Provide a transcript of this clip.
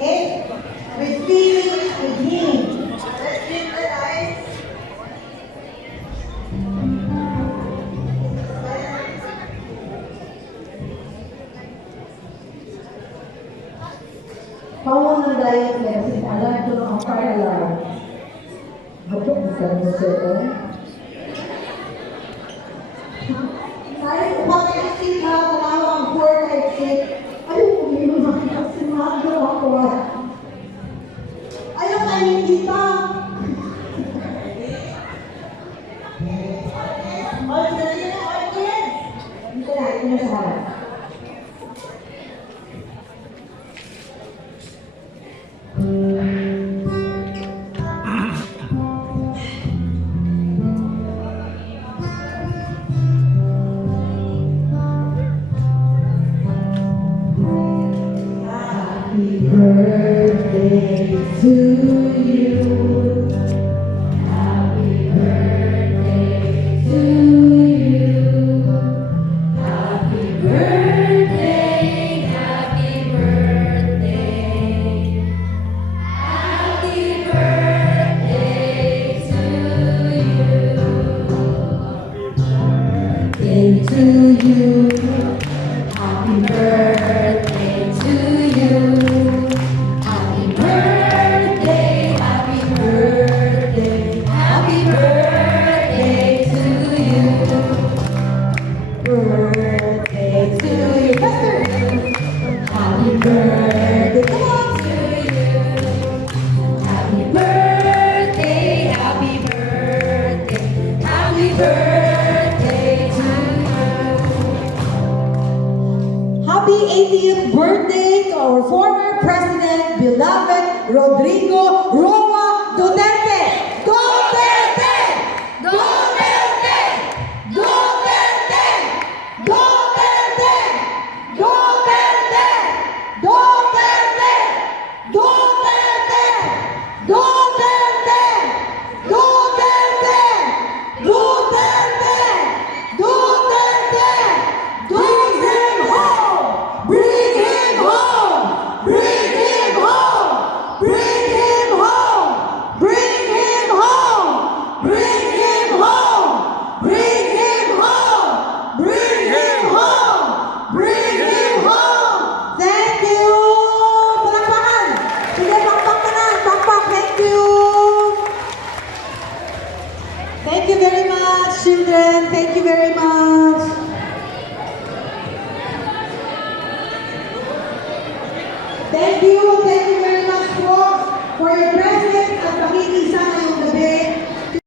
Okay? With feelings, with him. Let's lift the eyes. Pawang ng diet lesson, alam ko na ang fire alarm. Bapak bukan betul. Saya pakai exit ha, talawang 4 exit. Ayaw ko may mga sinado ako. Ayaw kayo kita. Ito na sa harap. Happy birthday to you. Happy birthday to you. Happy birthday, happy birthday. Happy birthday to you. Birthday to you. Happy birthday to you. Happy birthday, happy birthday, happy birthday to you. Birthday to you. Happy birthday to you. Happy birthday, happy birthday, happy birthday to you. Happy 80th birthday to our former president, beloved Rodrigo Roa Duterte. Go Duterte! Go Duterte! Go Duterte! Go Duterte! Go Duterte! Go Duterte! Go Duterte! Go Duterte! Go Duterte! Duterte! Duterte! Bring him home! Bring him home! Bring him home! Bring him home! Bring him home! Bring him home! Bring him home! Bring him home! Bring him home! Thank you! Palakpakan! Sige, pakpak ka na! Pakpak! Thank you! Thank you very much, children! Thank you very much! Thank you very much for your